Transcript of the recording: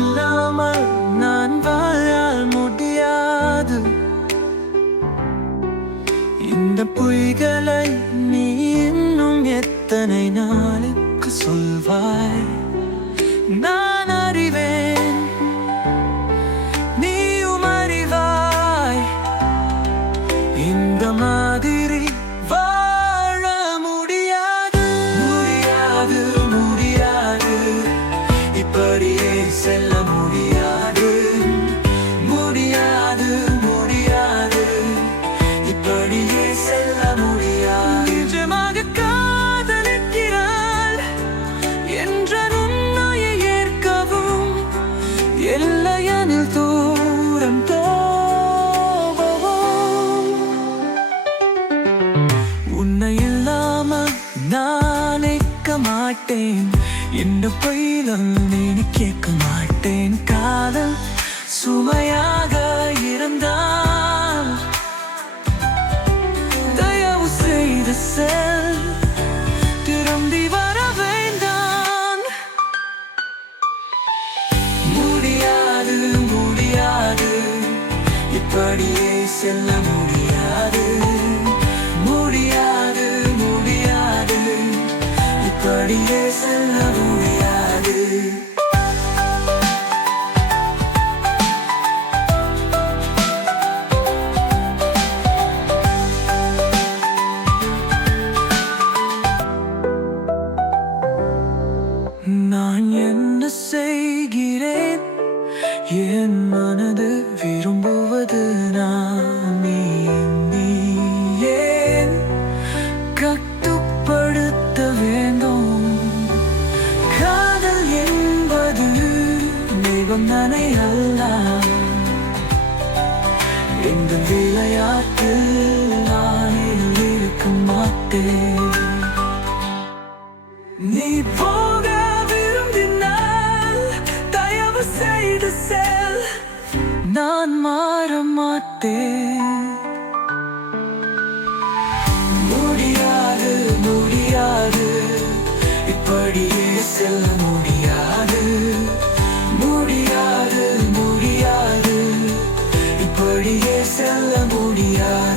இல்லாமல் நான் வாழ முடியாது. இந்த பொய்களை நீ இன்னும் எத்தனை நான் வெளியே செல்ல முடியாது. முடியாது முடியாது. இப்படியே செல்ல முடியாது. நிஜமாக காதலிக்கிறாள் என்ற நுண்ணையை ஏற்கவும் எல்லையனில் தூரம் போகவும் உன்னை இல்லாமல் நான் நிற்க மாட்டேன். என்ன பயிலும் நீ கேட்க மாட்டேன். காதல் சுமையாக இருந்தால் தயவு செய்து செல். திரும்பி வர வேண்டாம். முடியாது முடியாது. இப்படியே செல்ல முடியாது. நான் என்ன செய்கிறேன்? என் மனது விரும்புவது நான் ஏன் கட்டுப்படுத்த வேண்டும்? காதல் என்பது தெய்வம் நானே அல்ல. இந்த விளையாட்டு நானே இருக்க மாட்டேன். நீ போக செல் நான் மாற மாட்டேன். முடியாது முடியாது. இப்படியே செல்ல முடியாது. முடியாது முடியாது. இப்படியே செல்ல முடியாது.